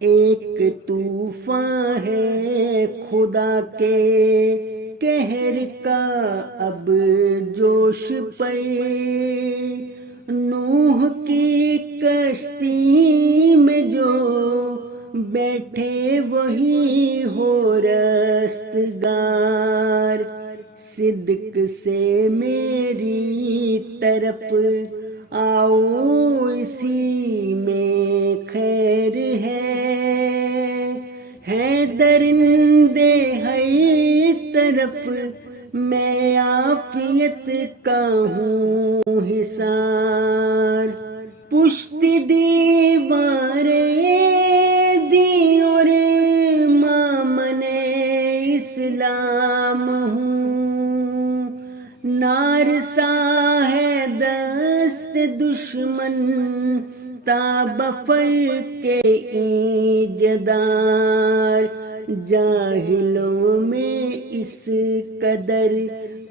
ایک طوفان ہے خدا کے قہر کا اب جوش پہ، نوح کی کشتی میں جو بیٹھے وہی ہو رستگار، صدق سے میری طرف آؤ اسی میں خیر ہے درندے ہر طرف، میں عافیت کا ہوں حصار، پشت دیواریں دی اور مامن اسلام ہوں، نارسا ہے دست دشمن تاب کے جدار، جاہلوں میں اس قدر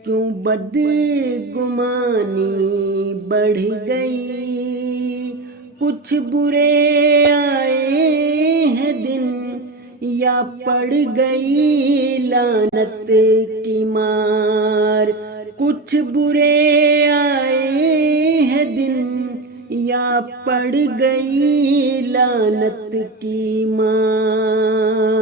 کیوں بدگمانی بڑھ گئی، کچھ برے آئے ہیں دن یا پڑ گئی لعنت کی مار، کچھ برے آئے ہیں دن یا پڑ گئی لعنت کی مار۔